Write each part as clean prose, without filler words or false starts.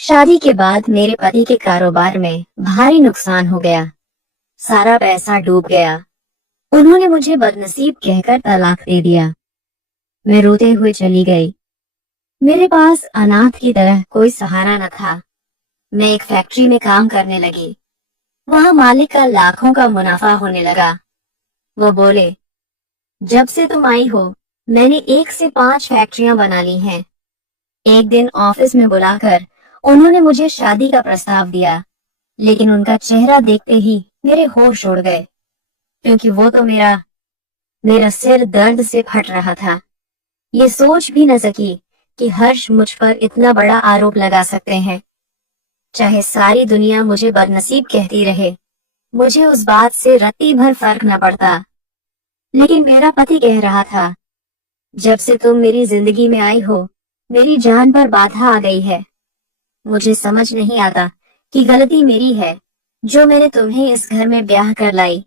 शादी के बाद मेरे पति के कारोबार में भारी नुकसान हो गया। सारा पैसा डूब गया। उन्होंने मुझे बदनसीब कहकर तलाक दे दिया। मैं रोते हुए चली गई। मेरे पास अनाथ की तरह कोई सहारा न था। मैं एक फैक्ट्री में काम करने लगी। वहाँ मालिक का लाखों का मुनाफा होने लगा। वो बोले, जब से तुम आई हो मैंने 1 से 5 फैक्ट्रियां बना ली हैं। एक दिन ऑफिस में बुलाकर उन्होंने मुझे शादी का प्रस्ताव दिया, लेकिन उनका चेहरा देखते ही मेरे होश उड़ गए, क्योंकि वो तो मेरा सिर दर्द से फट रहा था। ये सोच भी न सकी कि हर्ष मुझ पर इतना बड़ा आरोप लगा सकते हैं। चाहे सारी दुनिया मुझे बदनसीब कहती रहे, मुझे उस बात से रत्ती भर फर्क न पड़ता। लेकिन मेरा पति कह रहा था, जब से तुम मेरी जिंदगी में आई हो मेरी जान पर बाधा आ गई है। मुझे समझ नहीं आता कि गलती मेरी है जो मैंने तुम्हें इस घर में ब्याह कर लाई,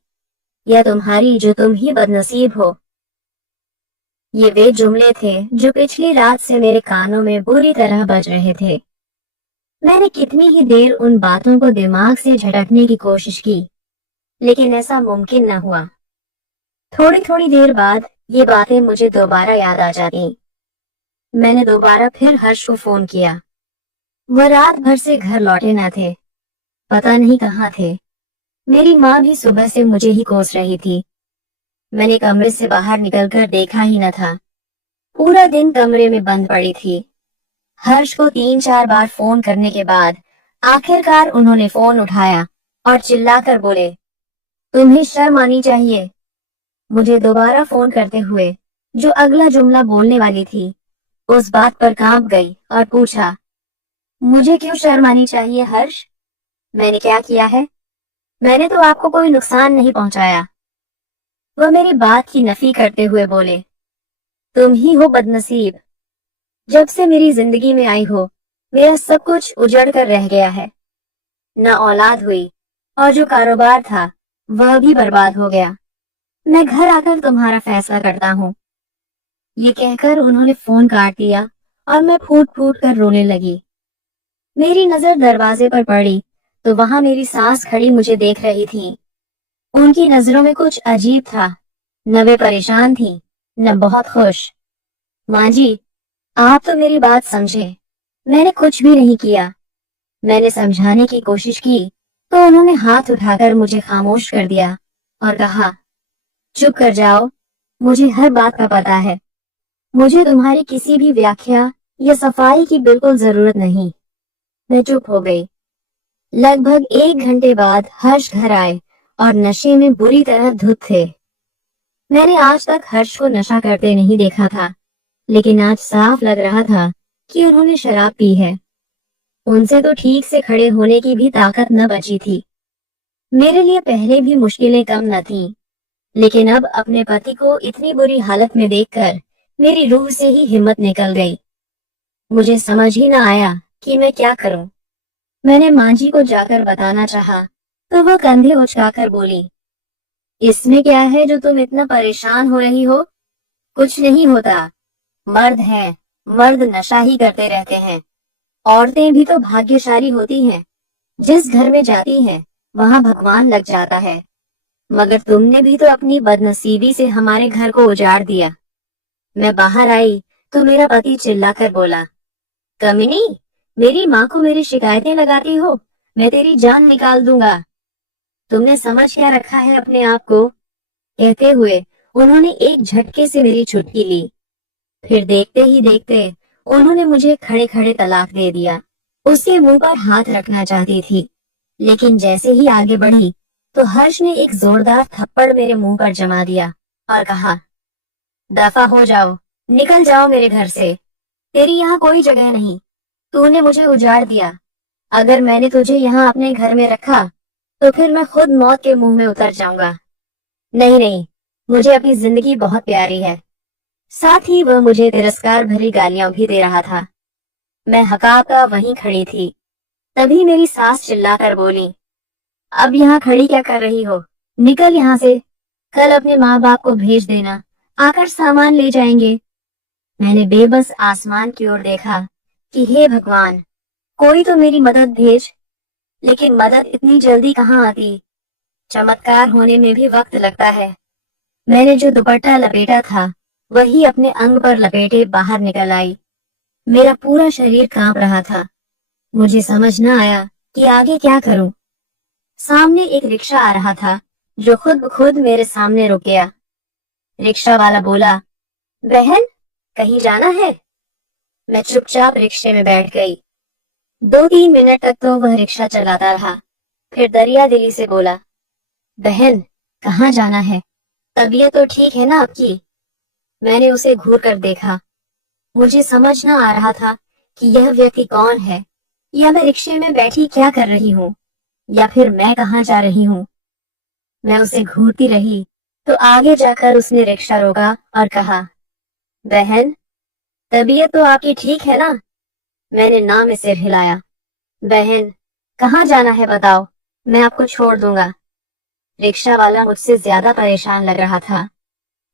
या तुम्हारी जो तुम ही बदनसीब हो। ये वे जुमले थे जो पिछली रात से मेरे कानों में बुरी तरह बज रहे थे। मैंने कितनी ही देर उन बातों को दिमाग से झटकने की कोशिश की, लेकिन ऐसा मुमकिन न हुआ। थोड़ी थोड़ी देर बाद ये बातें मुझे दोबारा याद आ जाती। मैंने दोबारा फिर हर्ष को फोन किया। वह रात भर से घर लौटे न थे, पता नहीं कहाँ थे। मेरी माँ भी सुबह से मुझे ही कोस रही थी। मैंने कमरे से बाहर निकलकर देखा ही न था। पूरा दिन कमरे में बंद पड़ी थी। हर्ष को 3-4 बार फोन करने के बाद आखिरकार उन्होंने फोन उठाया और चिल्लाकर बोले, तुम्हें शर्म आनी चाहिए। मुझे दोबारा फोन करते हुए जो अगला जुमला बोलने वाली थी उस बात पर कांप गई और पूछा, मुझे क्यों शर्म आनी चाहिए हर्ष? मैंने क्या किया है? मैंने तो आपको कोई नुकसान नहीं पहुंचाया। वह मेरी बात की नफी करते हुए बोले, तुम ही हो बदनसीब। जब से मेरी जिंदगी में आई हो मेरा सब कुछ उजड़ कर रह गया है। न औलाद हुई और जो कारोबार था वह भी बर्बाद हो गया। मैं घर आकर तुम्हारा फैसला करता हूँ। ये कहकर उन्होंने फोन काट दिया और मैं फूट फूट कर रोने लगी। मेरी नजर दरवाजे पर पड़ी तो वहां मेरी सास खड़ी मुझे देख रही थी। उनकी नजरों में कुछ अजीब था। न वे परेशान थी, न बहुत खुश। माँ जी, आप तो मेरी बात समझे। मैंने कुछ भी नहीं किया। मैंने समझाने की कोशिश की तो उन्होंने हाथ उठाकर मुझे खामोश कर दिया और कहा, चुप कर जाओ, मुझे हर बात का पता है। मुझे तुम्हारी किसी भी व्याख्या या सफाई की बिल्कुल जरूरत नहीं। मैं चुप हो गई। लगभग 1 घंटे बाद हर्ष घर आए और नशे में बुरी तरह धुत थे। मैंने आज तक हर्ष को नशा करते नहीं देखा था, लेकिन आज साफ लग रहा था कि उन्होंने शराब पी है। उनसे तो ठीक से खड़े होने की भी ताकत न बची थी। मेरे लिए पहले भी मुश्किलें कम न थीं, लेकिन अब अपने पति को इतनी बुरी हालत में देखकर मेरी रूह से ही हिम्मत निकल गई। मुझे समझ ही न आया कि मैं क्या करूं। मैंने माँ जी को जाकर बताना चाहा तो वह कंधे उचकाकर बोली, इसमें क्या है जो तुम इतना परेशान हो रही हो? कुछ नहीं होता। मर्द हैं, मर्द नशा ही करते रहते हैं। औरतें भी तो भाग्यशाली होती हैं। जिस घर में जाती हैं वहाँ भगवान लग जाता है। मगर तुमने भी तो अपनी बदनसीबी से हमारे घर को उजाड़ दिया। मैं बाहर आई तो मेरा पति चिल्लाकर बोला, कमीनी, मेरी माँ को मेरी शिकायतें लगाती हो? मैं तेरी जान निकाल दूंगा। तुमने समझ क्या रखा है अपने आप को? कहते हुए उन्होंने एक झटके से मेरी चुटकी ली। फिर देखते ही देखते उन्होंने मुझे खड़े खड़े तलाक दे दिया। उसके मुंह पर हाथ रखना चाहती थी, लेकिन जैसे ही आगे बढ़ी तो हर्ष ने एक जोरदार थप्पड़ मेरे मुंह पर जमा दिया और कहा, दफा हो जाओ, निकल जाओ मेरे घर से। तेरी यहाँ कोई जगह नहीं। तूने मुझे उजाड़ दिया। अगर मैंने तुझे यहाँ अपने घर में रखा तो फिर मैं खुद मौत के मुंह में उतर जाऊंगा। नहीं नहीं, मुझे अपनी जिंदगी बहुत प्यारी है। साथ ही वह मुझे तिरस्कार भरी गालियां भी दे रहा था। मैं हकाका वहीं खड़ी थी। तभी मेरी सास चिल्लाकर बोली, अब यहाँ खड़ी क्या कर रही हो? निकल यहाँ से। कल अपने माँ बाप को भेज देना, आकर सामान ले जाएंगे। मैंने बेबस आसमान की ओर देखा कि हे भगवान, कोई तो मेरी मदद भेज। लेकिन मदद इतनी जल्दी कहाँ आती। चमत्कार होने में भी वक्त लगता है। मैंने जो दुपट्टा लपेटा था वही अपने अंग पर लपेटे बाहर निकल आई। मेरा पूरा शरीर कांप रहा था। मुझे समझ न आया कि आगे क्या करूं। सामने एक रिक्शा आ रहा था जो खुद ब खुद मेरे सामने रुक गया। रिक्शा वाला बोला, बहन, कहीं जाना है? मैं चुपचाप रिक्शे में बैठ गई। 2-3 मिनट तक तो वह रिक्शा चलाता रहा। फिर दरिया दिली से बोला, बहन, कहाँ जाना है? तबीयत तो ठीक है ना आपकी? मैंने उसे घूर कर देखा। मुझे समझ न आ रहा था कि यह व्यक्ति कौन है, या मैं रिक्शे में बैठी क्या कर रही हूँ, या फिर मैं कहाँ जा रही हूँ। मैं उसे घूरती रही तो आगे जाकर उसने रिक्शा रोका और कहा, बहन, तबीयत तो आपकी ठीक है ना? मैंने ना में सिर हिलाया। बहन, कहाँ जाना है बताओ, मैं आपको छोड़ दूंगा। रिक्शा वाला मुझसे ज्यादा परेशान लग रहा था।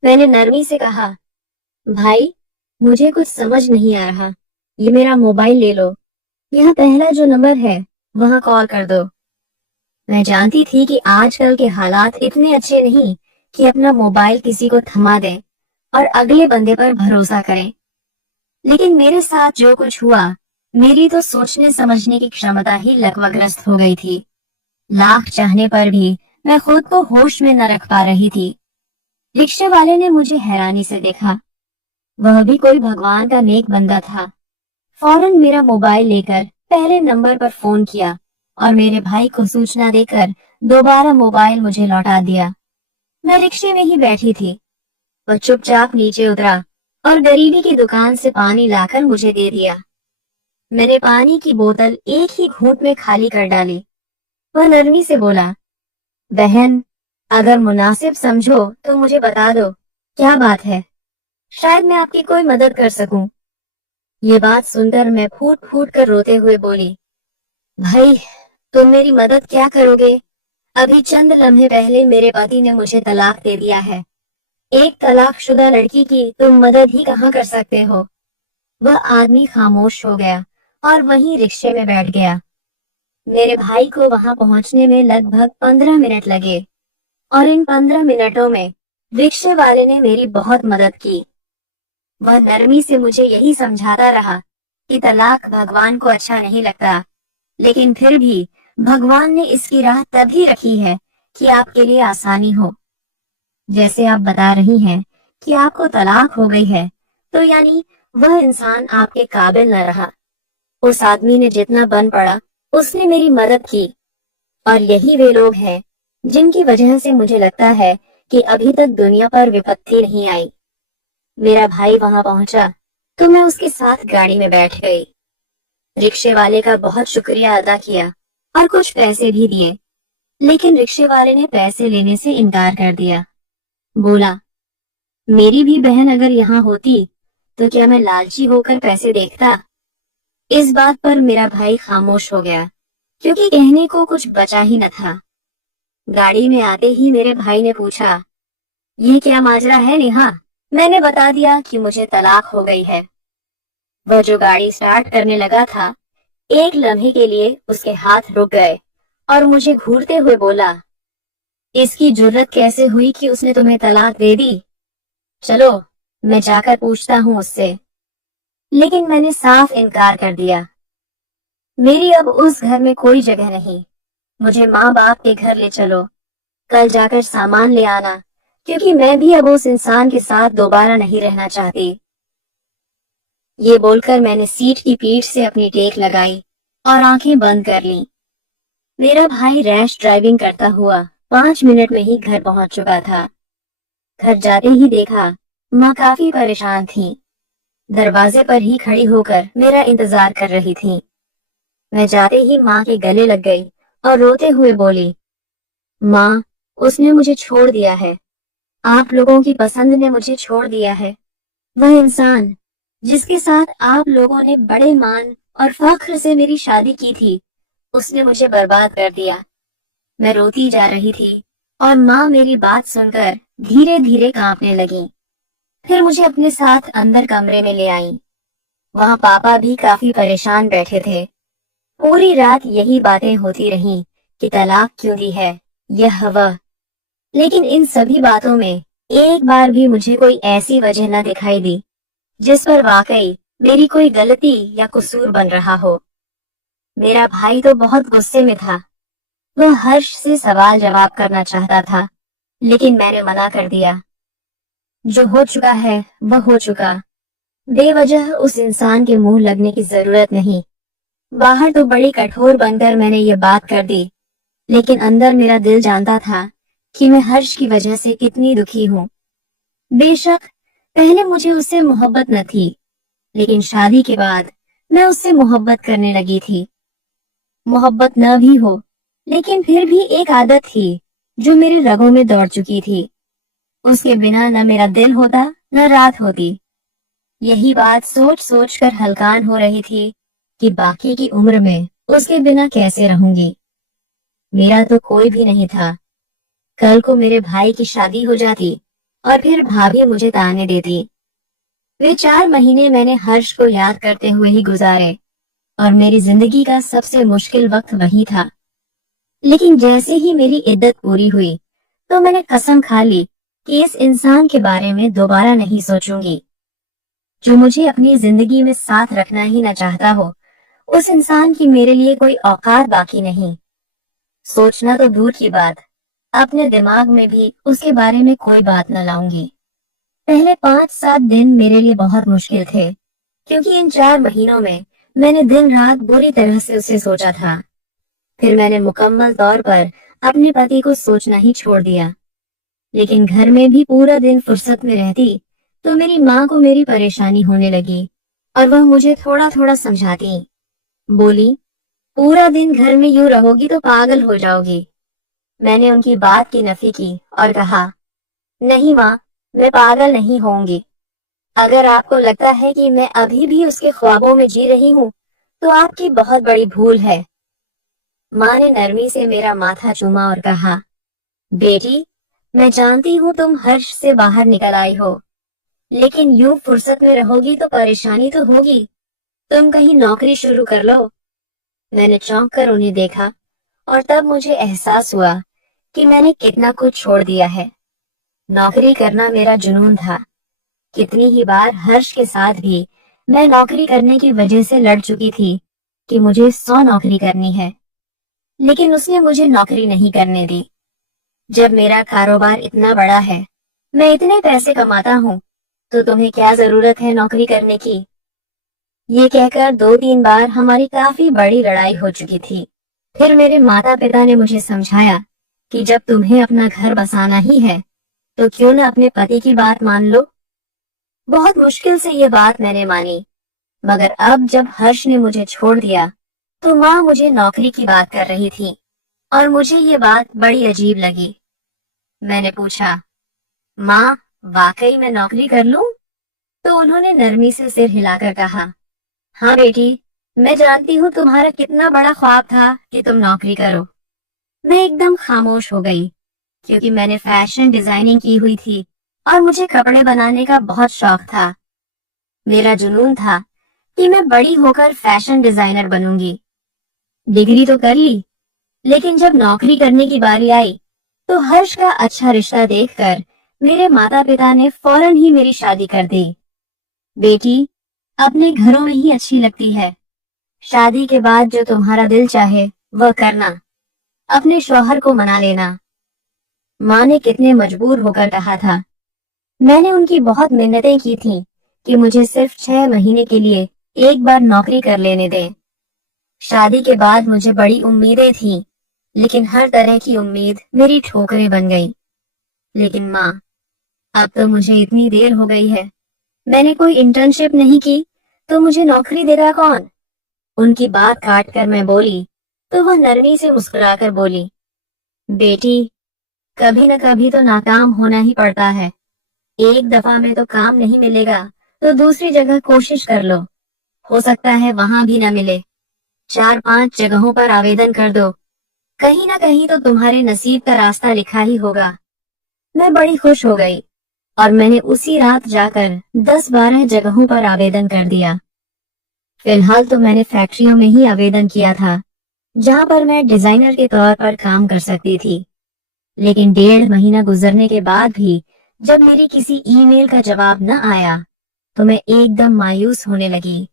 मैंने नरमी से कहा, भाई, मुझे कुछ समझ नहीं आ रहा। ये मेरा मोबाइल ले लो। यह पहला जो नंबर है वहां कॉल कर दो। मैं जानती थी कि आजकल के हालात इतने अच्छे नहीं कि अपना मोबाइल किसी को थमा दें और अगले बंदे पर भरोसा करें। लेकिन मेरे साथ जो कुछ हुआ, मेरी तो सोचने समझने की क्षमता ही लकवाग्रस्त हो गई थी। लाख चाहने पर भी मैं खुद को होश में न रख पा रही थी। रिक्शे वाले ने मुझे हैरानी से देखा। वह भी कोई भगवान का नेक बंदा था। फौरन मेरा मोबाइल लेकर पहले नंबर पर फोन किया और मेरे भाई को सूचना देकर दोबारा मोबाइल मुझे लौटा दिया। मैं रिक्शे में ही बैठी थी। वह चुपचाप नीचे उतरा और गरीबी की दुकान से पानी लाकर मुझे दे दिया। मैंने पानी की बोतल एक ही घूंट में खाली कर डाली। वह नरमी से बोला, बहन, अगर मुनासिब समझो तो मुझे बता दो, क्या बात है? शायद मैं आपकी कोई मदद कर सकूं। ये बात सुनकर मैं फूट फूट कर रोते हुए बोली, भाई, तुम मेरी मदद क्या करोगे? अभी चंद लम्हे पहले मेरे पति ने मुझे तलाक दे दिया है। एक तलाकशुदा लड़की की तुम मदद ही कहाँ कर सकते हो। वह आदमी खामोश हो गया और वहीं रिक्शे में बैठ गया। मेरे भाई को वहां पहुंचने में लगभग 15 मिनट लगे और इन 15 मिनटों में रिक्शे वाले ने मेरी बहुत मदद की। वह नरमी से मुझे यही समझाता रहा कि तलाक भगवान को अच्छा नहीं लगता, लेकिन फिर भी भगवान ने इसकी राह तभी रखी है कि आपके लिए आसानी हो। जैसे आप बता रही हैं कि आपको तलाक हो गई है, तो यानी वह इंसान आपके काबिल न रहा। उस आदमी ने जितना बन पड़ा उसने मेरी मदद की, और यही वे लोग हैं जिनकी वजह से मुझे लगता है कि अभी तक दुनिया पर विपत्ति नहीं आई। मेरा भाई वहां पहुंचा तो मैं उसके साथ गाड़ी में बैठ गई। रिक्शे वाले का बहुत शुक्रिया अदा किया और कुछ पैसे भी दिए, लेकिन रिक्शे वाले ने पैसे लेने से इनकार कर दिया। बोला, मेरी भी बहन अगर यहाँ होती तो क्या मैं लालची होकर पैसे देखता? इस बात पर मेरा भाई खामोश हो गया, क्योंकि कहने को कुछ बचा ही न था। गाड़ी में आते ही मेरे भाई ने पूछा, ये क्या माजरा है नेहा? मैंने बता दिया कि मुझे तलाक हो गई है। वह जो गाड़ी स्टार्ट करने लगा था, एक लम्हे के लिए उसके हाथ रुक गए और मुझे घूरते हुए बोला, इसकी जुर्रत कैसे हुई कि उसने तुम्हें तलाक दे दी? चलो, मैं जाकर पूछता हूँ उससे। लेकिन मैंने साफ इनकार कर दिया। मेरी अब उस घर में कोई जगह नहीं। मुझे माँ बाप के घर ले चलो, कल जाकर सामान ले आना, क्योंकि मैं भी अब उस इंसान के साथ दोबारा नहीं रहना चाहती। ये बोलकर मैंने सीट की पीठ से अपनी टेक लगाई और आंखें बंद कर लीं। मेरा भाई रैश ड्राइविंग करता हुआ 5 मिनट में ही घर पहुंच चुका था। घर जाते ही देखा माँ काफी परेशान थी। दरवाजे पर ही खड़ी होकर मेरा इंतजार कर रही थी। मैं जाते ही माँ के गले लग गई और रोते हुए बोली, माँ, उसने मुझे छोड़ दिया है। आप लोगों की पसंद ने मुझे छोड़ दिया है। वह इंसान जिसके साथ आप लोगों ने बड़े मान और फख्र से मेरी शादी की थी, उसने मुझे बर्बाद कर दिया। मैं रोती जा रही थी और माँ मेरी बात सुनकर धीरे धीरे कांपने लगी। फिर मुझे अपने साथ अंदर कमरे में ले आई। वहाँ पापा भी काफी परेशान बैठे थे। पूरी रात यही बातें होती रहीं कि तलाक क्यों दी है, यह वह। लेकिन इन सभी बातों में एक बार भी मुझे कोई ऐसी वजह न दिखाई दी जिस पर वाकई मेरी कोई गलती या कसूर बन रहा हो। मेरा भाई तो बहुत गुस्से में था। वह हर्ष से सवाल जवाब करना चाहता था, लेकिन मैंने मना कर दिया। जो हो चुका है वह हो चुका। बेवजह उस इंसान के मुंह लगने की जरूरत नहीं। बाहर तो बड़ी कठोर बनकर मैंने ये बात कर दी, लेकिन अंदर मेरा दिल जानता था कि मैं हर्ष की वजह से कितनी दुखी हूँ। बेशक पहले मुझे उससे मोहब्बत न थी, लेकिन शादी के बाद मैं उससे मोहब्बत करने लगी थी। मोहब्बत न भी हो, लेकिन फिर भी एक आदत थी जो मेरे रगों में दौड़ चुकी थी। उसके बिना न मेरा दिल होता न रात होती। यही बात सोच सोच कर हलकान हो रही थी कि बाकी की उम्र में उसके बिना कैसे रहूंगी। मेरा तो कोई भी नहीं था। कल को मेरे भाई की शादी हो जाती और फिर भाभी मुझे ताने देती। वे 4 महीने मैंने हर्ष को याद करते हुए ही गुजारे और मेरी जिंदगी का सबसे मुश्किल वक्त वही था। लेकिन जैसे ही मेरी इद्दत पूरी हुई तो मैंने कसम खा ली कि इस इंसान के बारे में दोबारा नहीं सोचूंगी। जो मुझे अपनी जिंदगी में साथ रखना ही न चाहता हो, उस इंसान की मेरे लिए कोई औकात बाकी नहीं। सोचना तो दूर की बात, अपने दिमाग में भी उसके बारे में कोई बात न लाऊंगी। पहले 5-7 दिन मेरे लिए बहुत मुश्किल थे, क्योंकि इन 4 महीनों में मैंने दिन रात बुरी तरह से उसे सोचा था। फिर मैंने मुकम्मल तौर पर अपने पति को सोचना ही छोड़ दिया। लेकिन घर में भी पूरा दिन फुर्सत में रहती तो मेरी माँ को मेरी परेशानी होने लगी और वह मुझे थोड़ा थोड़ा समझाती। बोली, पूरा दिन घर में यूं रहोगी तो पागल हो जाओगी। मैंने उनकी बात की नफी की और कहा, नहीं माँ, मैं पागल नहीं होंगी। अगर आपको लगता है कि मैं अभी भी उसके ख्वाबों में जी रही हूँ तो आपकी बहुत बड़ी भूल है। माँ ने नरमी से मेरा माथा चूमा और कहा, बेटी, मैं जानती हूँ तुम हर्ष से बाहर निकल आई हो, लेकिन यूं फुर्सत में रहोगी तो परेशानी तो होगी। तुम कहीं नौकरी शुरू कर लो। मैंने चौंक कर उन्हें देखा और तब मुझे एहसास हुआ कि मैंने कितना कुछ छोड़ दिया है। नौकरी करना मेरा जुनून था। कितनी ही बार हर्ष के साथ भी मैं नौकरी करने की वजह से लड़ चुकी थी कि मुझे 100 नौकरी करनी है, लेकिन उसने मुझे नौकरी नहीं करने दी। जब मेरा कारोबार इतना बड़ा है, मैं इतने पैसे कमाता हूँ, तो तुम्हें क्या जरूरत है नौकरी करने की। ये कहकर 2-3 बार हमारी काफी बड़ी लड़ाई हो चुकी थी। फिर मेरे माता पिता ने मुझे समझाया कि जब तुम्हें अपना घर बसाना ही है तो क्यों न अपने पति की बात मान लो। बहुत मुश्किल से ये बात मैंने मानी, मगर अब जब हर्ष ने मुझे छोड़ दिया तो माँ मुझे नौकरी की बात कर रही थी और मुझे ये बात बड़ी अजीब लगी। मैंने पूछा, माँ, वाकई मैं नौकरी कर लूं? तो उन्होंने नरमी से सिर हिलाकर कहा, हाँ बेटी, मैं जानती हूँ तुम्हारा कितना बड़ा ख्वाब था कि तुम नौकरी करो। मैं एकदम खामोश हो गई, क्योंकि मैंने फैशन डिजाइनिंग की हुई थी और मुझे कपड़े बनाने का बहुत शौक था। मेरा जुनून था कि मैं बड़ी होकर फैशन डिजाइनर बनूंगी। डिग्री तो कर ली, लेकिन जब नौकरी करने की बारी आई तो हर्ष का अच्छा रिश्ता देखकर मेरे माता पिता ने फौरन ही मेरी शादी कर दी। बेटी, अपने घरों में ही अच्छी लगती है। शादी के बाद जो तुम्हारा दिल चाहे वह करना। अपने शौहर को मना लेना। माँ ने कितने मजबूर होकर कहा था। मैंने उनकी बहुत मिन्नतें की थी कि मुझे सिर्फ 6 महीने के लिए एक बार नौकरी कर लेने दें। शादी के बाद मुझे बड़ी उम्मीदें थी, लेकिन हर तरह की उम्मीद मेरी ठोकरें बन गई। लेकिन माँ, अब तो मुझे इतनी देर हो गई है। मैंने कोई इंटर्नशिप नहीं की तो मुझे नौकरी देगा कौन? उनकी बात काट कर मैं बोली तो वह नरमी से मुस्कुराकर बोली, बेटी, कभी न कभी तो नाकाम होना ही पड़ता है। एक दफा में तो काम नहीं मिलेगा तो दूसरी जगह कोशिश कर लो। हो सकता है वहां भी न मिले। 4-5 जगहों पर आवेदन कर दो। कहीं ना कहीं तो तुम्हारे नसीब का रास्ता लिखा ही होगा। मैं बड़ी खुश हो गई और मैंने उसी रात जाकर 10-12 जगहों पर आवेदन कर दिया। फिलहाल तो मैंने फैक्ट्रियों में ही आवेदन किया था, जहां पर मैं डिजाइनर के तौर पर काम कर सकती थी। लेकिन 1.5 महीना गुजरने के बाद भी जब मेरी किसी ईमेल का जवाब न आया, तो मैं एकदम मायूस होने लगी।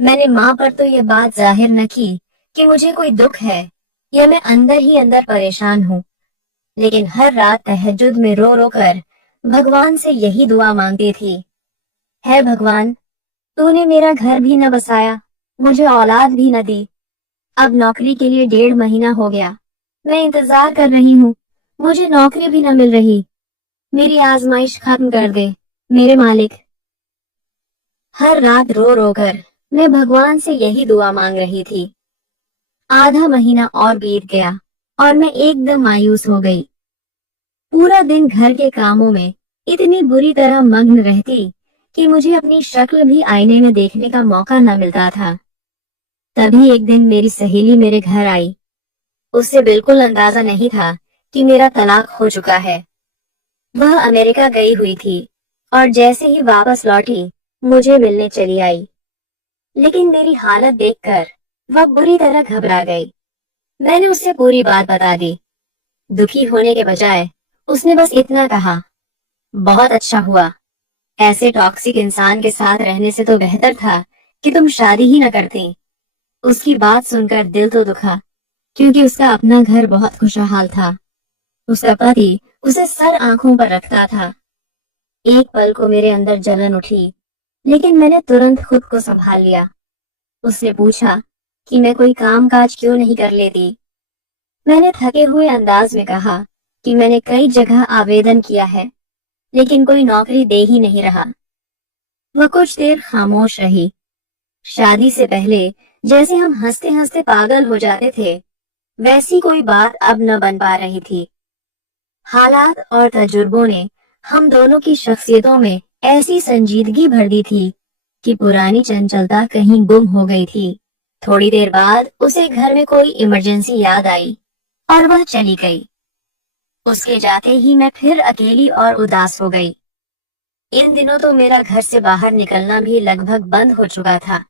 मैंने माँ पर तो ये बात जाहिर न की कि मुझे कोई दुख है या मैं अंदर ही अंदर परेशान हूँ, लेकिन हर रात तहज्जुद में रो रो कर भगवान से यही दुआ मांगती थी, है भगवान, तूने मेरा घर भी न बसाया, मुझे औलाद भी न दी। अब नौकरी के लिए 1.5 महीना हो गया, मैं इंतजार कर रही हूँ, मुझे नौकरी भी न मिल रही। मेरी आजमाइश खत्म कर दे मेरे मालिक। हर रात रो रो कर मैं भगवान से यही दुआ मांग रही थी। आधा महीना और बीत गया और मैं एकदम मायूस हो गई। पूरा दिन घर के कामों में इतनी बुरी तरह मग्न रहती कि मुझे अपनी शक्ल भी आईने में देखने का मौका न मिलता था। तभी एक दिन मेरी सहेली मेरे घर आई। उसे बिल्कुल अंदाजा नहीं था कि मेरा तलाक हो चुका है। वह अमेरिका गई हुई थी और जैसे ही वापस लौटी मुझे मिलने चली आई। लेकिन मेरी हालत देखकर वह बुरी तरह घबरा गई। मैंने उससे पूरी बात बता दी। दुखी होने के बजाय उसने बस इतना कहा, बहुत अच्छा हुआ, ऐसे टॉक्सिक इंसान के साथ रहने से तो बेहतर था कि तुम शादी ही न करती। उसकी बात सुनकर दिल तो दुखा, क्योंकि उसका अपना घर बहुत खुशहाल था। उसका पति उसे सर आंखों पर रखता था। एक पल को मेरे अंदर जलन उठी, लेकिन मैंने तुरंत खुद को संभाल लिया। उससे पूछा कि मैं कोई काम काज क्यों नहीं कर लेती। मैंने थके हुए अंदाज में कहा कि मैंने कई जगह आवेदन किया है, लेकिन कोई नौकरी दे ही नहीं रहा। वह कुछ देर खामोश रही। शादी से पहले जैसे हम हंसते हंसते पागल हो जाते थे, वैसी कोई बात अब न बन पा रही थी। हालात और तजुर्बों ने हम दोनों की शख्सियतों में ऐसी संजीदगी भर दी थी कि पुरानी चंचलता कहीं गुम हो गई थी। थोड़ी देर बाद उसे घर में कोई इमरजेंसी याद आई और वह चली गई। उसके जाते ही मैं फिर अकेली और उदास हो गई। इन दिनों तो मेरा घर से बाहर निकलना भी लगभग बंद हो चुका था।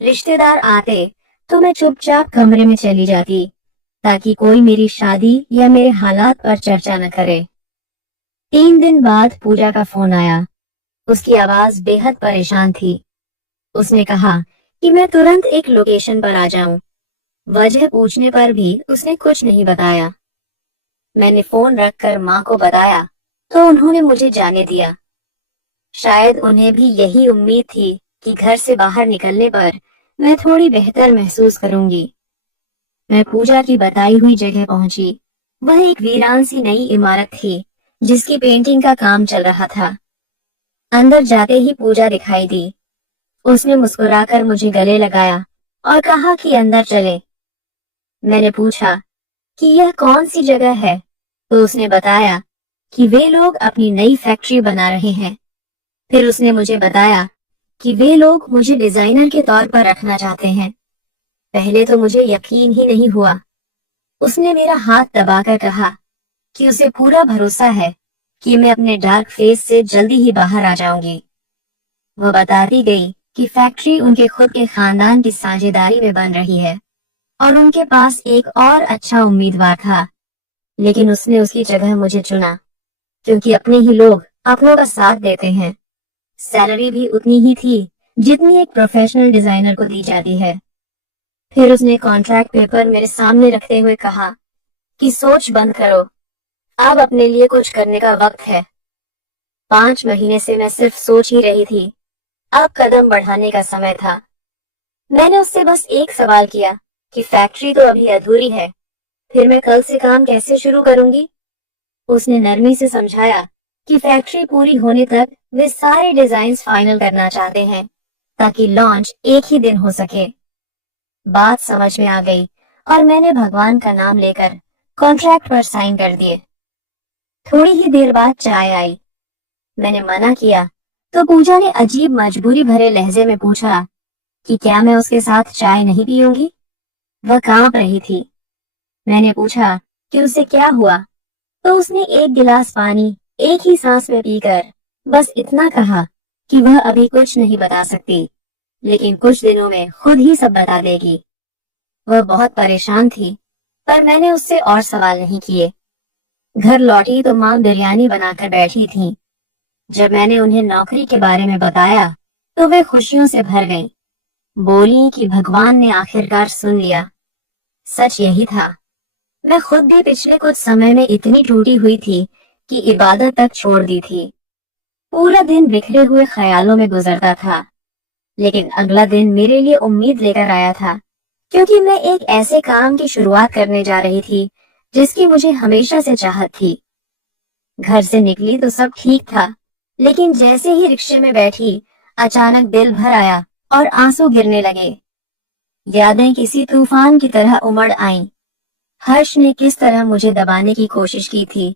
रिश्तेदार आते तो मैं चुपचाप कमरे में चली जाती, ताकि कोई मेरी शादी या मेरे हालात पर चर्चा न करे। 3 दिन बाद पूजा का फोन आया। उसकी आवाज बेहद परेशान थी। उसने कहा कि मैं तुरंत एक लोकेशन पर आ जाऊं। वजह पूछने पर भी उसने कुछ नहीं बताया। मैंने फोन रखकर माँ को बताया तो उन्होंने मुझे जाने दिया। शायद उन्हें भी यही उम्मीद थी कि घर से बाहर निकलने पर मैं थोड़ी बेहतर महसूस करूंगी। मैं पूजा की बताई हुई जगह पहुंची। वह एक वीरान सी नई इमारत थी, जिसकी पेंटिंग का काम चल रहा था। अंदर जाते ही पूजा दिखाई दी। उसने मुस्कुराकर मुझे गले लगाया और कहा कि अंदर चले। मैंने पूछा कि यह कौन सी जगह है, तो उसने बताया कि वे लोग अपनी नई फैक्ट्री बना रहे हैं। फिर उसने मुझे बताया कि वे लोग मुझे डिजाइनर के तौर पर रखना चाहते हैं। पहले तो मुझे यकीन ही नहीं हुआ। उसने मेरा हाथ दबाकर कहा कि उसे पूरा भरोसा है कि मैं अपने डार्क फेस से जल्दी ही बाहर आ जाऊंगी। वह बताती गई कि फैक्ट्री उनके खुद के खानदान की साझेदारी में बन रही है और उनके पास एक और अच्छा उम्मीदवार था, लेकिन उसने उसकी जगह मुझे चुना, क्योंकि अपने ही लोग अपनों का साथ देते हैं। सैलरी भी उतनी ही थी जितनी एक प्रोफेशनल डिजाइनर को दी जाती है। फिर उसने कॉन्ट्रैक्ट पेपर मेरे सामने रखते हुए कहा कि सोच बंद करो, अब अपने लिए कुछ करने का वक्त है। 5 महीने से मैं सिर्फ सोच ही रही थी, अब कदम बढ़ाने का समय था। मैंने उससे बस एक सवाल किया कि फैक्ट्री तो अभी अधूरी है, फिर मैं कल से काम कैसे शुरू करूंगी। उसने नरमी से समझाया कि फैक्ट्री पूरी होने तक वे सारे डिजाइन्स फाइनल करना चाहते हैं, ताकि लॉन्च एक ही दिन हो सके। बात समझ में आ गई और मैंने भगवान का नाम लेकर कॉन्ट्रैक्ट पर साइन कर दिए। थोड़ी ही देर बाद चाय आई। मैंने मना किया तो पूजा ने अजीब मजबूरी भरे लहजे में पूछा कि क्या मैं उसके साथ चाय नहीं पीऊंगी। वह कांप रही थी। मैंने पूछा कि उसे क्या हुआ, तो उसने एक गिलास पानी एक ही सांस में पीकर बस इतना कहा कि वह अभी कुछ नहीं बता सकती, लेकिन कुछ दिनों में खुद ही सब बता देगी। वह बहुत परेशान थी, पर मैंने उससे और सवाल नहीं किए। घर लौटी तो माँ बिरयानी बनाकर बैठी थी। जब मैंने उन्हें नौकरी के बारे में बताया तो वे खुशियों से भर गईं। बोली कि भगवान ने आखिरकार सुन लिया। सच यही था। मैं खुद भी पिछले कुछ समय में इतनी टूटी हुई थी कि इबादत तक छोड़ दी थी। पूरा दिन बिखरे हुए ख्यालों में गुजरता था, लेकिन अगला दिन मेरे लिए उम्मीद लेकर आया था, क्योंकि मैं एक ऐसे काम की शुरुआत करने जा रही थी जिसकी मुझे हमेशा से चाहत थी। घर से निकली तो सब ठीक था, लेकिन जैसे ही रिक्शे में बैठी अचानक दिल भर आया और आंसू गिरने लगे। यादें किसी तूफान की तरह उमड़ आईं। हर्ष ने किस तरह मुझे दबाने की कोशिश की थी,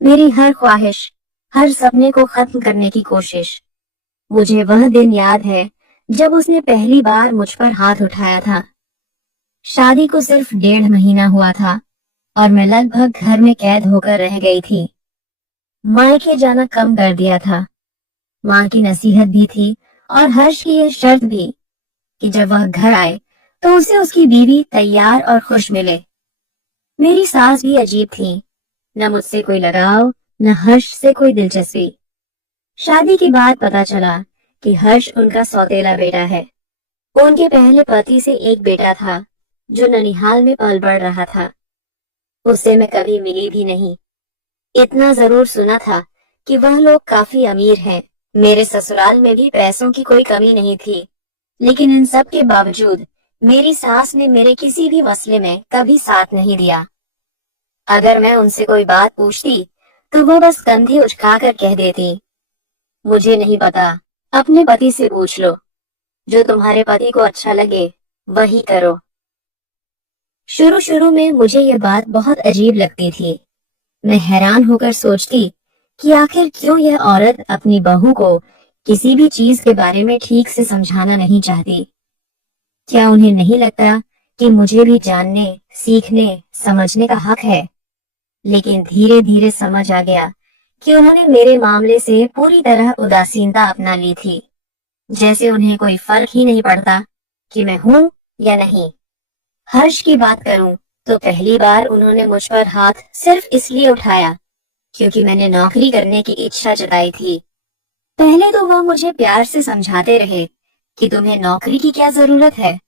मेरी हर ख्वाहिश, हर सपने को खत्म करने की कोशिश। मुझे वह दिन याद है जब उसने पहली बार मुझ पर हाथ उठाया था। शादी को सिर्फ 1.5 महीना हुआ था और मैं लगभग घर में कैद होकर रह गई थी। मायके जाना कम कर दिया था। माँ की नसीहत भी थी और हर्ष की यह शर्त भी कि जब वह घर आए तो उसे उसकी बीवी तैयार और खुश मिले। मेरी सास भी अजीब थी, न मुझसे कोई लगाव, न हर्ष से कोई दिलचस्पी। शादी के बाद पता चला कि हर्ष उनका सौतेला बेटा है। उनके पहले पति से एक बेटा था जो ननिहाल में पल बढ़ रहा था। उससे मैं कभी मिली भी नहीं। इतना जरूर सुना था कि वह लोग काफी अमीर हैं। मेरे ससुराल में भी पैसों की कोई कमी नहीं थी, लेकिन इन सब के बावजूद मेरी सास ने मेरे किसी भी मसले में कभी साथ नहीं दिया। अगर मैं उनसे कोई बात पूछती तो वो बस कंधे उचकाकर कह देती, मुझे नहीं पता, अपने पति से पूछ लो, जो तुम्हारे पति को अच्छा लगे वही करो। शुरू शुरू में मुझे यह बात बहुत अजीब लगती थी। मैं हैरान होकर सोचती कि आखिर क्यों यह औरत अपनी बहू को किसी भी चीज के बारे में ठीक से समझाना नहीं चाहती। क्या उन्हें नहीं लगता कि मुझे भी जानने, सीखने, समझने का हक है? लेकिन धीरे धीरे समझ आ गया कि उन्होंने मेरे मामले से पूरी तरह उदासीनता अपना ली थी, जैसे उन्हें कोई फर्क ही नहीं पड़ता कि मैं हूं या नहीं। हर्ष की बात करूं तो पहली बार उन्होंने मुझ पर हाथ सिर्फ इसलिए उठाया क्योंकि मैंने नौकरी करने की इच्छा जताई थी। पहले तो वह मुझे प्यार से समझाते रहे कि तुम्हें नौकरी की क्या जरूरत है,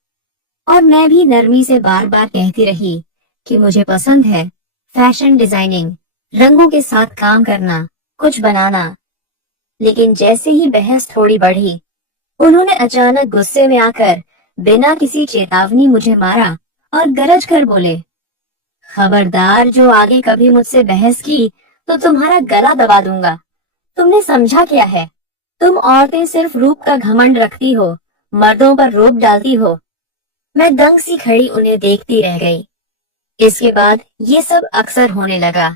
और मैं भी नरमी से बार बार कहती रही कि मुझे पसंद है फैशन डिजाइनिंग, रंगों के साथ काम करना, कुछ बनाना। लेकिन जैसे ही बहस थोड़ी बढ़ी, उन्होंने अचानक गुस्से में आकर बिना किसी चेतावनी मुझे मारा और गरज कर बोले, खबरदार, जो आगे कभी मुझसे बहस की तो तुम्हारा गला दबा दूंगा। तुमने समझा क्या है? तुम औरतें सिर्फ रूप का घमंड रखती हो, मर्दों पर रोक डालती हो। मैं दंग सी खड़ी उन्हें देखती रह गई। इसके बाद ये सब अक्सर होने लगा।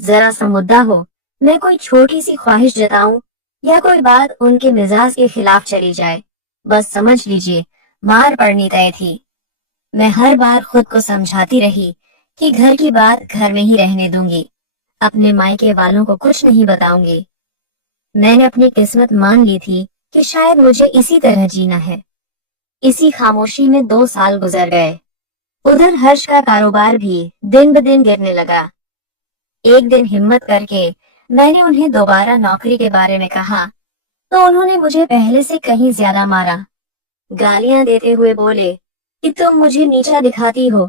जरा सा मुद्दा हो, मैं कोई छोटी सी ख्वाहिश जताऊं या कोई बात उनके मिजाज के खिलाफ चली जाए, बस समझ लीजिए मार पड़नी तय थी। मैं हर बार खुद को समझाती रही कि घर की बात घर में ही रहने दूंगी, अपने मायके वालों को कुछ नहीं बताऊंगी। मैंने अपनी किस्मत मान ली थी कि शायद मुझे इसी तरह जीना है। इसी खामोशी में 2 साल गुजर गए। उधर हर्ष का कारोबार भी दिन ब दिन गिरने लगा। एक दिन हिम्मत करके मैंने उन्हें दोबारा नौकरी के बारे में कहा तो उन्होंने मुझे पहले से कहीं ज्यादा मारा। गालियां देते हुए बोले कि तुम मुझे नीचा दिखाती हो,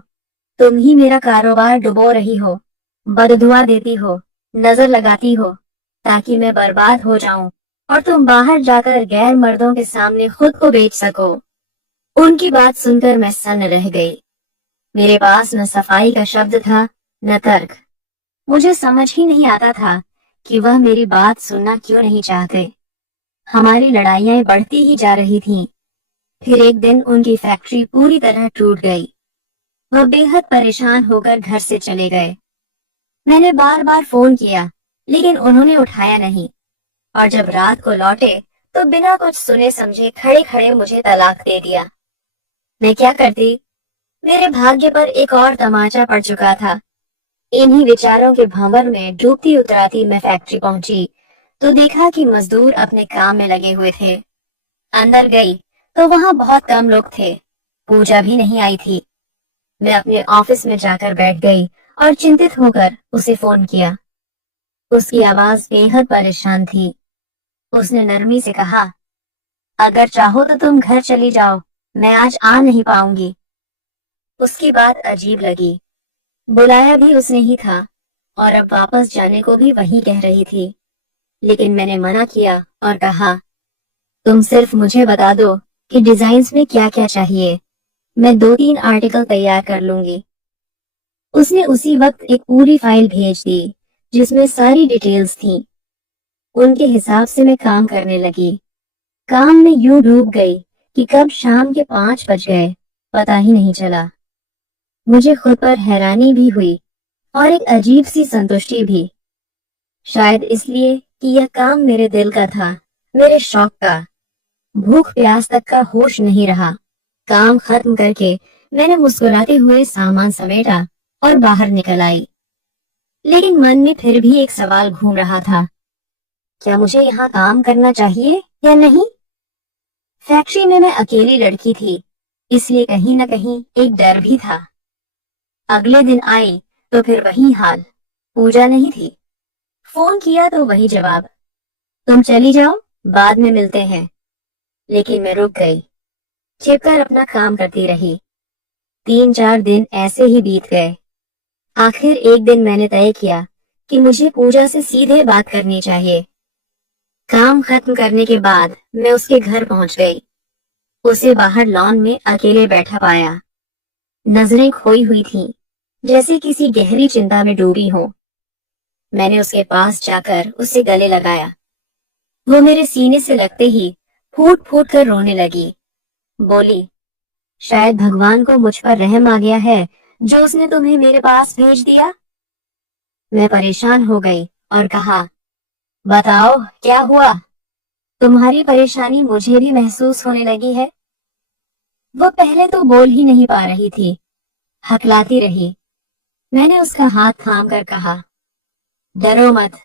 तुम ही मेरा कारोबार डुबो रही हो, बददुआ देती हो, नजर लगाती हो ताकि मैं बर्बाद हो जाऊं और तुम बाहर जाकर गैर मर्दों के सामने खुद को बेच सको। उनकी बात सुनकर मैं सन्न रह गई। मेरे पास न सफाई का शब्द था, न तर्क। मुझे समझ ही नहीं आता था कि वह मेरी बात सुनना क्यों नहीं चाहते। हमारी लड़ाइयां बढ़ती ही जा रही थीं। फिर एक दिन उनकी फैक्ट्री पूरी तरह टूट गई। वह बेहद परेशान होकर घर से चले गए। मैंने बार बार फोन किया, लेकिन उन्होंने उठाया नहीं, और जब रात को लौटे तो बिना कुछ सुने समझे खड़े खड़े मुझे तलाक दे दिया। मैं क्या करती? मेरे भाग्य पर एक और तमाचा पड़ चुका था। इन्हीं विचारों के भंवर में डूबती उतराती मैं फैक्ट्री पहुंची तो देखा कि मजदूर अपने काम में लगे हुए थे। अंदर गई तो वहाँ बहुत कम लोग थे। पूजा भी नहीं आई थी। मैं अपने ऑफिस में जाकर बैठ गई और चिंतित होकर उसे फोन किया। उसकी आवाज बेहद परेशान थी। उसने नरमी से कहा, अगर चाहो तो तुम घर चली जाओ, मैं आज आ नहीं पाऊंगी। उसकी बात अजीब लगी। बुलाया भी उसने ही था और अब वापस जाने को भी वही कह रही थी। लेकिन मैंने मना किया और कहा, तुम सिर्फ मुझे बता दो कि डिजाइन्स में क्या क्या चाहिए, मैं 2-3 आर्टिकल तैयार कर लूंगी। उसने उसी वक्त एक पूरी फाइल भेज दी जिसमें सारी डिटेल्स थी। उनके हिसाब से मैं काम करने लगी। काम में यूं डूब गई कि कब शाम के 5 बज गए पता ही नहीं चला। मुझे खुद पर हैरानी भी हुई और एक अजीब सी संतुष्टि भी। शायद इसलिए कि यह काम मेरे दिल का था, मेरे शौक का। भूख प्यास तक का होश नहीं रहा। काम खत्म करके मैंने मुस्कुराते हुए सामान समेटा और बाहर निकल आई। लेकिन मन में फिर भी एक सवाल घूम रहा था, क्या मुझे यहाँ काम करना चाहिए या नहीं? फैक्ट्री में मैं अकेली लड़की थी, इसलिए कहीं न कहीं एक डर भी था। अगले दिन आई तो फिर वही हाल, पूजा नहीं थी। फोन किया तो वही जवाब, तुम चली जाओ, बाद में मिलते हैं। लेकिन मैं रुक गई, छिपकर अपना काम करती रही। 3-4 दिन ऐसे ही बीत गए। आखिर एक दिन मैंने तय किया कि मुझे पूजा से सीधे बात करनी चाहिए। काम खत्म करने के बाद मैं उसके घर पहुंच गई। उसे बाहर लॉन में अकेले बैठा पाया। नजरें खोई हुई थीं, जैसे किसी गहरी चिंता में डूबी हो। मैंने उसके पास जाकर उसे गले लगाया। वो मेरे सीने से लगते ही फूट फूट कर रोने लगी। बोली, शायद भगवान को मुझ पर रहम आ गया है जो उसने तुम्हें मेरे पास भेज दिया। मैं परेशान हो गई और कहा, बताओ क्या हुआ? तुम्हारी परेशानी मुझे भी महसूस होने लगी है। वो पहले तो बोल ही नहीं पा रही थी, हकलाती रही। मैंने उसका हाथ थाम कर कहा, डरो मत,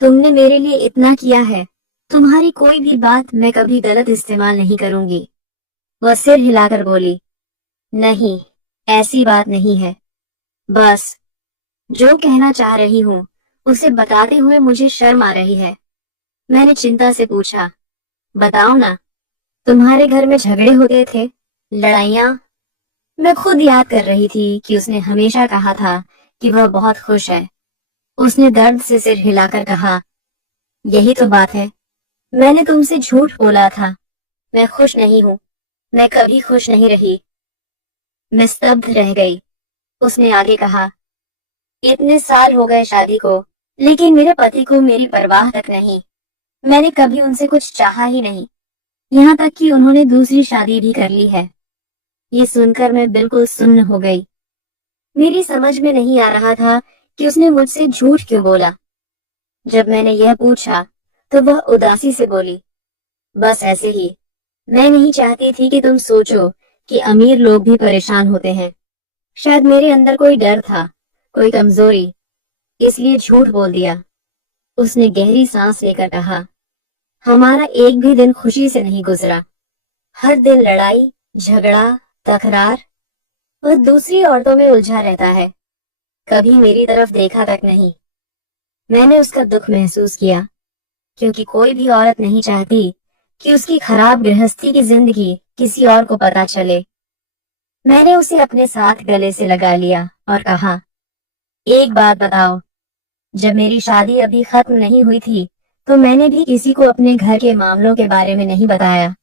तुमने मेरे लिए इतना किया है, तुम्हारी कोई भी बात मैं कभी गलत इस्तेमाल नहीं करूंगी। वह सिर हिलाकर बोली, नहीं, ऐसी बात नहीं है। बस जो कहना चाह रही हूँ उसे बताते हुए मुझे शर्म आ रही है। मैंने चिंता से पूछा, बताओ ना, तुम्हारे घर में झगड़े होते थे, लड़ाइयाँ? मैं खुद याद कर रही थी कि उसने हमेशा कहा था कि वह बहुत खुश है। उसने दर्द से सिर हिलाकर कहा, यही तो बात है, मैंने तुमसे झूठ बोला था, मैं खुश नहीं हूँ, मैं कभी खुश नहीं रही। मैं स्तब्ध रह गई। उसने आगे कहा, इतने साल हो गए शादी को, लेकिन मेरे पति को मेरी परवाह तक नहीं। मैंने कभी उनसे कुछ चाहा ही नहीं, यहाँ तक कि उन्होंने दूसरी शादी भी कर ली है। ये सुनकर मैं बिल्कुल सुन्न हो गई। मेरी समझ में नहीं आ रहा था कि उसने मुझसे झूठ क्यों बोला। जब मैंने यह पूछा तो वह उदासी से बोली, बस ऐसे ही, मैं नहीं चाहती थी कि तुम सोचो कि अमीर लोग भी परेशान होते हैं। शायद मेरे अंदर कोई डर था, कोई कमजोरी, इसलिए झूठ बोल दिया। उसने गहरी सांस लेकर कहा, हमारा एक भी दिन खुशी से नहीं गुजरा। हर दिन लड़ाई, झगड़ा, तकरार। वह दूसरी औरतों में उलझा रहता है, कभी मेरी तरफ देखा तक नहीं। मैंने उसका दुख महसूस किया, क्योंकि कोई भी औरत नहीं चाहती कि उसकी खराब गृहस्थी की जिंदगी किसी और को पता चले। मैंने उसे अपने साथ गले से लगा लिया और कहा, एक बात बताओ, जब मेरी शादी अभी खत्म नहीं हुई थी तो मैंने भी किसी को अपने घर के मामलों के बारे में नहीं बताया।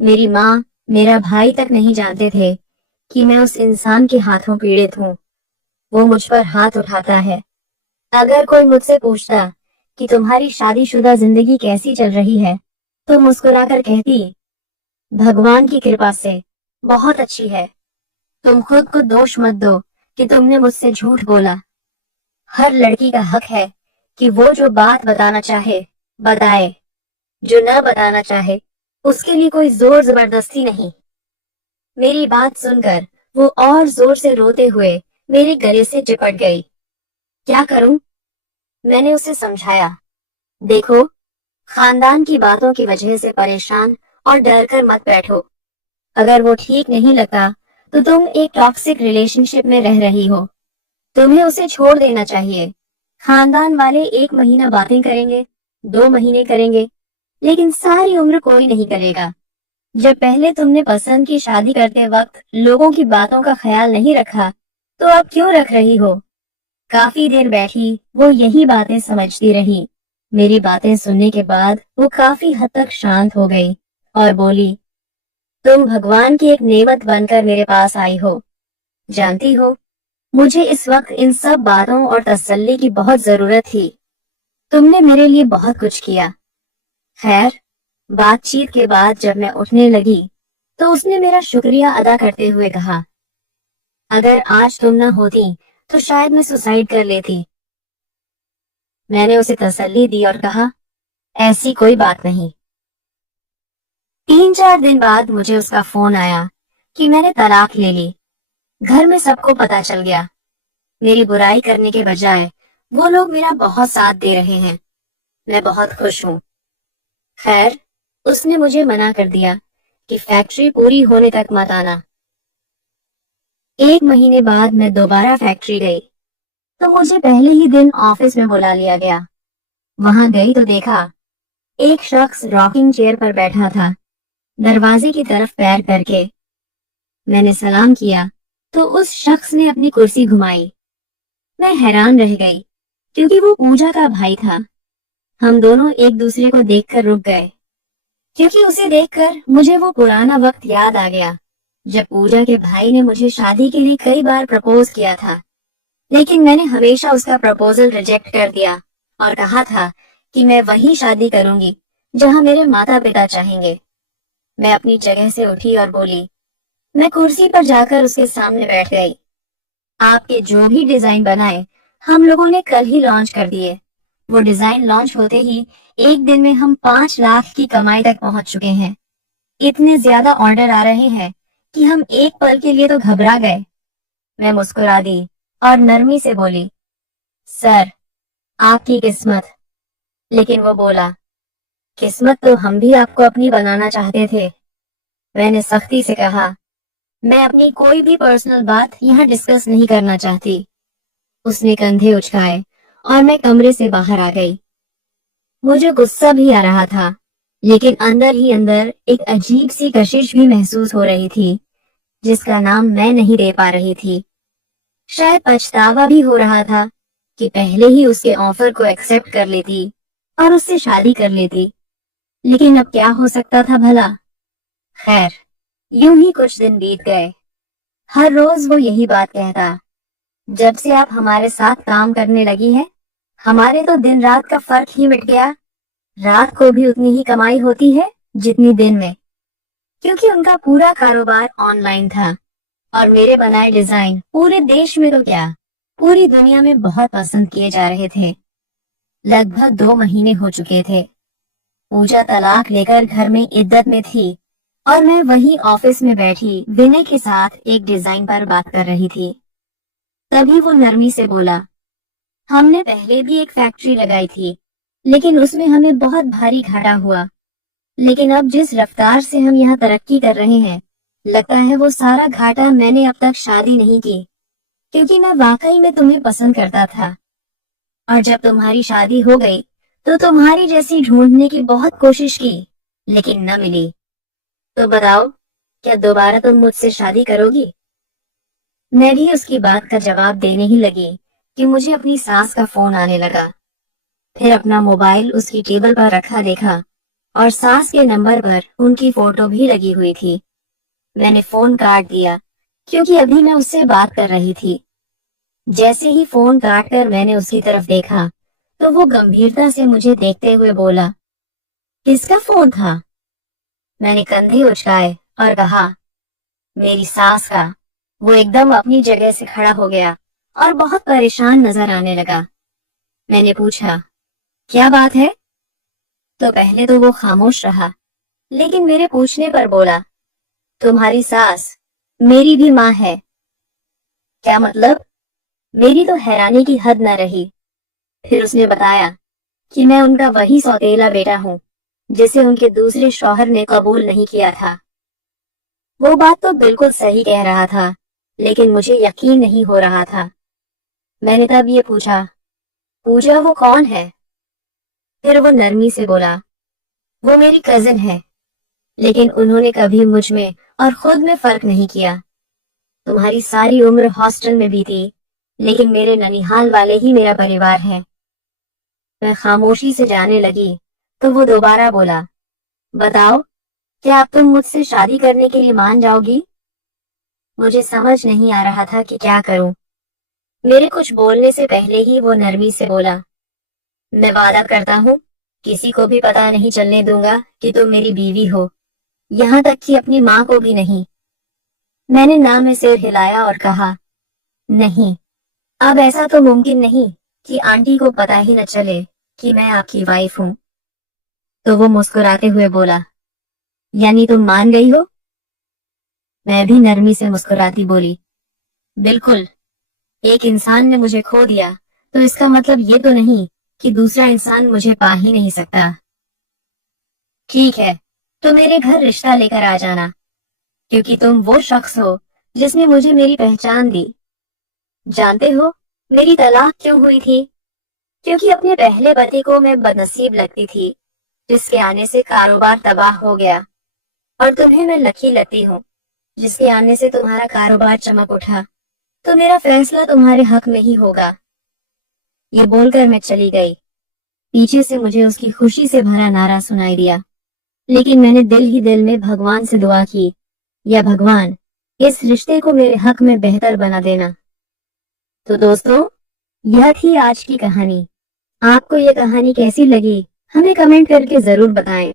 मेरी माँ, मेरा भाई तक नहीं जानते थे कि मैं उस इंसान के हाथों पीड़ित हूँ। वो मुझ पर हाथ उठाता है। अगर कोई मुझसे पूछता कि तुम्हारी शादीशुदा जिंदगी कैसी चल रही है, तो मुस्कुराकर कहती, भगवान की कृपा से बहुत अच्छी है। तुम खुद को दोष मत दो कि तुमने मुझसे झूठ बोला। हर लड़की का हक है कि वो जो बात बताना चाहे बताए, जो न बताना चाहे उसके लिए कोई जोर जबरदस्ती नहीं। मेरी बात सुनकर वो और जोर से रोते हुए मेरे गले से चिपट गई। क्या करूं? मैंने उसे समझाया, देखो, खानदान की बातों की वजह से परेशान और डर कर मत बैठो। अगर वो ठीक नहीं लगता तो तुम एक टॉक्सिक रिलेशनशिप में रह रही हो। तुम्हें उसे छोड़ देना चाहिए। खानदान वाले 1 महीना बातें करेंगे, 2 महीने करेंगे, लेकिन सारी उम्र कोई नहीं करेगा। जब पहले तुमने पसंद की शादी करते वक्त लोगों की बातों का ख्याल नहीं रखा, तो अब क्यों रख रही हो? काफी देर बैठी वो यही बातें समझती रही। मेरी बातें सुनने के बाद वो काफी हद तक शांत हो गई और बोली, तुम भगवान की एक नेमत बनकर मेरे पास आई हो। जानती हो, मुझे इस वक्त इन सब बातों और तसल्ली की बहुत जरूरत थी। तुमने मेरे लिए बहुत कुछ किया। खैर, बातचीत के बाद जब मैं उठने लगी तो उसने मेरा शुक्रिया अदा करते हुए कहा, अगर आज तुम न होती तो शायद मैं सुसाइड कर लेती। मैंने उसे तसल्ली दी और कहा, ऐसी कोई बात नहीं। 3-4 दिन बाद मुझे उसका फोन आया कि मैंने तलाक ले ली। घर में सबको पता चल गया। मेरी बुराई करने के बजाय वो लोग मेरा बहुत साथ दे रहे हैं। मैं बहुत खुश हूँ। खैर, उसने मुझे मना कर दिया कि फैक्ट्री पूरी होने तक मत आना। 1 महीने बाद मैं दोबारा फैक्ट्री गई तो मुझे पहले ही दिन ऑफिस में बुला लिया गया। वहां गई तो देखा एक शख्स रॉकिंग चेयर पर बैठा था, दरवाजे की तरफ पैर करके। मैंने सलाम किया तो उस शख्स ने अपनी कुर्सी घुमाई। मैं हैरान रह गई क्योंकि वो पूजा का भाई था। हम दोनों एक दूसरे को देखकर रुक गए क्योंकि उसे देखकर मुझे वो पुराना वक्त याद आ गया जब पूजा के भाई ने मुझे शादी के लिए कई बार प्रपोज किया था, लेकिन मैंने हमेशा उसका प्रपोजल रिजेक्ट कर दिया और कहा था कि मैं वही शादी करूंगी जहां मेरे माता पिता चाहेंगे। मैं अपनी जगह से उठी और बोली। मैं कुर्सी पर जाकर उसके सामने बैठ गई। आपके जो भी डिजाइन बनाए हम लोगों ने कल ही लॉन्च कर दिए। वो डिजाइन लॉन्च होते ही एक दिन में हम 5 लाख की कमाई तक पहुंच चुके हैं। इतने ज्यादा ऑर्डर आ रहे हैं कि हम एक पल के लिए तो घबरा गए। मैं मुस्कुरा दी और नरमी से बोली, सर, आपकी किस्मत। लेकिन वो बोला, किस्मत तो हम भी आपको अपनी बनाना चाहते थे। मैंने सख्ती से कहा, मैं अपनी कोई भी पर्सनल बात यहाँ डिस्कस नहीं करना चाहती। उसने कंधे उचकाए और मैं कमरे से बाहर आ गई। मुझे गुस्सा भी आ रहा था, लेकिन अंदर ही अंदर एक अजीब सी कशिश भी महसूस हो रही थी जिसका नाम मैं नहीं दे पा रही थी। शायद पछतावा भी हो रहा था कि पहले ही उसके ऑफर को एक्सेप्ट कर लेती और उससे शादी कर लेती। लेकिन अब क्या हो सकता था भला। खैर, यूं ही कुछ दिन बीत गए। हर रोज वो यही बात कहता, जब से आप हमारे साथ काम करने लगी हैं, हमारे तो दिन रात का फर्क ही मिट गया। रात को भी उतनी ही कमाई होती है जितनी दिन में, क्योंकि उनका पूरा कारोबार ऑनलाइन था और मेरे बनाए डिजाइन पूरे देश में तो क्या, पूरी दुनिया में बहुत पसंद किए जा रहे थे। लगभग 2 महीने हो चुके थे। पूजा तलाक लेकर घर में इद्दत में थी और मैं वही ऑफिस में बैठी विनय के साथ एक डिजाइन पर बात कर रही थी। तभी वो नरमी से बोला, हमने पहले भी एक फैक्ट्री लगाई थी, लेकिन उसमें हमें बहुत भारी घाटा हुआ। लेकिन अब जिस रफ्तार से हम यहाँ तरक्की कर रहे हैं, लगता है वो सारा घाटा मैंने अब तक शादी नहीं की, क्योंकि मैं वाकई में तुम्हें पसंद करता था। और जब तुम्हारी शादी हो गई तो तुम्हारी जैसी ढूंढने की बहुत कोशिश की, लेकिन न मिली। तो बताओ, क्या दोबारा तुम मुझसे शादी करोगी? मैं भी उसकी बात का जवाब देने ही लगी कि मुझे अपनी सास का फोन आने लगा। फिर अपना मोबाइल उसकी टेबल पर रखा देखा और सास के नंबर पर उनकी फोटो भी लगी हुई थी। मैंने फोन काट दिया क्योंकि अभी मैं उससे बात कर रही थी। जैसे ही फोन काट कर मैंने उसकी तरफ देखा तो वो गंभीरता से मुझे देखते हुए बोला, किसका फोन था? मैंने कंधे उचकाए और कहा, मेरी सास का। वो एकदम अपनी जगह से खड़ा हो गया और बहुत परेशान नजर आने लगा। मैंने पूछा, क्या बात है? तो पहले तो वो खामोश रहा, लेकिन मेरे पूछने पर बोला, तुम्हारी सास मेरी भी माँ है। क्या मतलब? मेरी तो हैरानी की हद न रही। फिर उसने बताया कि मैं उनका वही सौतेला बेटा हूँ जिसे उनके दूसरे शौहर ने कबूल नहीं किया था। वो बात तो बिल्कुल सही कह रहा था, लेकिन मुझे यकीन नहीं हो रहा था। मैंने तब ये पूछा, पूजा वो कौन है? फिर वो नरमी से बोला, वो मेरी कजिन है, लेकिन उन्होंने कभी मुझ में और खुद में फर्क नहीं किया। तुम्हारी सारी उम्र हॉस्टल में बीती, लेकिन मेरे ननिहाल वाले ही मेरा परिवार है। मैं खामोशी से जाने लगी तो वो दोबारा बोला, बताओ, क्या अब तुम मुझसे शादी करने के लिए मान जाओगी? मुझे समझ नहीं आ रहा था कि क्या करूं। मेरे कुछ बोलने से पहले ही वो नरमी से बोला, मैं वादा करता हूँ किसी को भी पता नहीं चलने दूंगा कि तुम मेरी बीवी हो, यहाँ तक कि अपनी माँ को भी नहीं। मैंने ना में सिर हिलाया और कहा, नहीं, अब ऐसा तो मुमकिन नहीं कि आंटी को पता ही न चले कि मैं आपकी वाइफ हूँ। तो वो मुस्कुराते हुए बोला, यानी तुम मान गई हो? मैं भी नरमी से मुस्कुराती बोली, बिल्कुल। एक इंसान ने मुझे खो दिया तो इसका मतलब ये तो नहीं कि दूसरा इंसान मुझे पा ही नहीं सकता। ठीक है, तो मेरे घर रिश्ता लेकर आ जाना, क्योंकि तुम वो शख्स हो जिसने मुझे मेरी पहचान दी। जानते हो मेरी तलाक क्यों हुई थी? क्योंकि अपने पहले पति को मैं बदनसीब लगती थी, जिसके आने से कारोबार तबाह हो गया, और तुम्हें मैं लकी लगती हूँ, जिसके आने से तुम्हारा कारोबार चमक उठा। तो मेरा फैसला तुम्हारे हक में ही होगा। ये बोलकर मैं चली गई। पीछे से मुझे उसकी खुशी से भरा नारा सुनाई दिया, लेकिन मैंने दिल ही दिल में भगवान से दुआ की, या भगवान, इस रिश्ते को मेरे हक में बेहतर बना देना। तो दोस्तों, यह थी आज की कहानी। आपको ये कहानी कैसी लगी, हमें कमेंट करके जरूर बताएं।